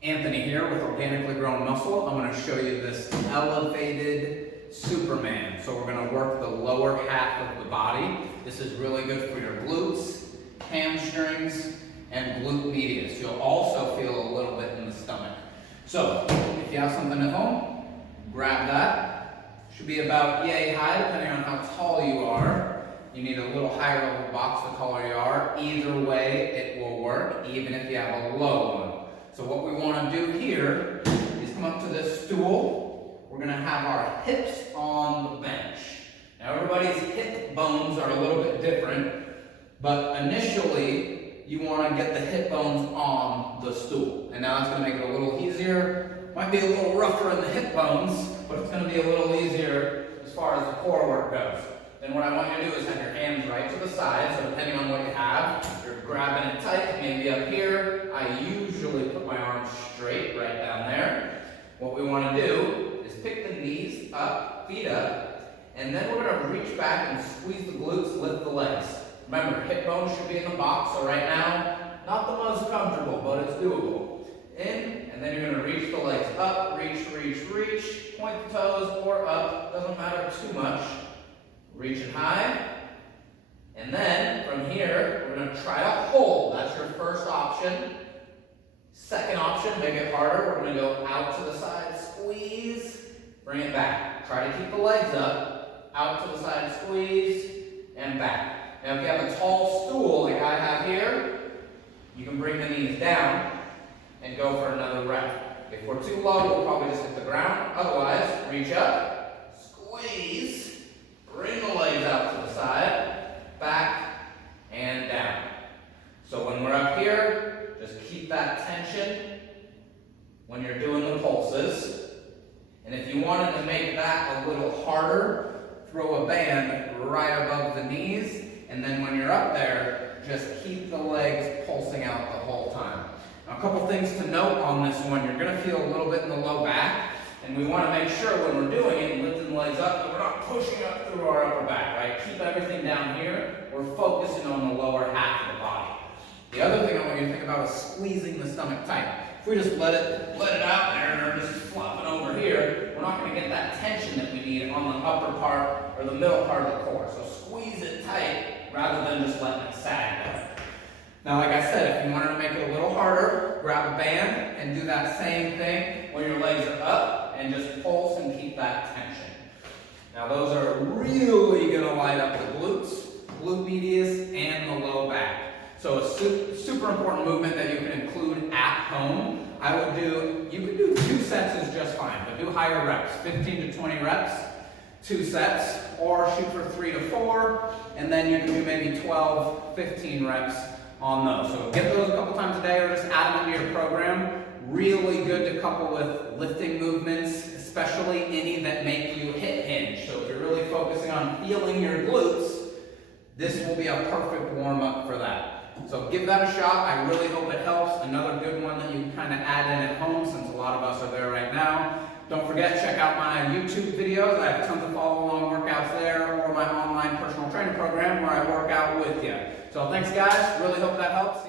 Anthony here with Organically Grown Muscle. I'm going to show you this elevated Superman. So we're going to work the lower half of the body. This is really good for your glutes, hamstrings, and glute medius. You'll also feel a little bit in the stomach. So if you have something at home, grab that. Should be about yay high depending on how tall you are. You need a little higher level box the taller you are. Either way it will work, even if you have a low one. So what we want to do here is come up to this stool. We're going to have our hips on the bench. Now everybody's hip bones are a little bit different, but initially you want to get the hip bones on the stool. And now that's going to make it a little easier. Might be a little rougher in the hip bones, but it's going to be a little easier as far as the core work goes. Then what I want you to do is have your hands right to the side, so depending on what you have, you're grabbing it tight, maybe up here. I usually put my arms straight right down there. What we want to do is pick the knees up, feet up, and then we're going to reach back and squeeze the glutes, lift the legs. Remember, hip bones should be in the box, so right now, not the most comfortable, but it's doable. In, and then you're going to reach the legs up, reach, point the toes or up, doesn't matter too much. Reach it high, and then from here, we're going to try to hold. That's your first option. Second option, make it harder. We're going to go out to the side, squeeze, bring it back. Try to keep the legs up, out to the side, squeeze, and back. Now if you have a tall stool like I have here, you can bring the knees down and go for another rep. If we're too low, we'll probably just hit the ground. Otherwise, reach up, squeeze, bring the legs out to the side, back, and down. So when we're up here, just keep that tension when you're doing the pulses. And if you wanted to make that a little harder, throw a band right above the knees, and then when you're up there, just keep the legs pulsing out the whole time. Now a couple things to note on this one. You're going to feel a little bit in the low back. And we want to make sure when we're doing it and lifting the legs up that we're not pushing up through our upper back, right? Keep everything down here. We're focusing on the lower half of the body. The other thing I want you to think about is squeezing the stomach tight. If we just let it out there and are just flopping over here, we're not going to get that tension that we need on the upper part or the middle part of the core. So squeeze it tight rather than just letting it sag there. Now, like I said, if you wanted to make it a little harder, grab a band and do that same thing when your legs are up and just pulse and keep that tension. Now, those are really going to light up the glutes, glute medius, and the low back. So a super important movement that you can include at home. You can do 2 sets is just fine, but do higher reps, 15 to 20 reps, 2 sets, or shoot for 3 to 4, and then you can do maybe 12, 15 reps on those. So get those a couple times a day or just add them into your program. Really good to couple with lifting movements, especially any that make you hip hinge. So if you're really focusing on feeling your glutes, this will be a perfect warm-up for that. So give that a shot. I really hope it helps. Another good one that you can kind of add in at home since a lot of us are there right now. Don't forget, check out my YouTube videos. I have tons of follow-along workouts there, or my online personal training program where I work out with you. So thanks guys, really hope that helps.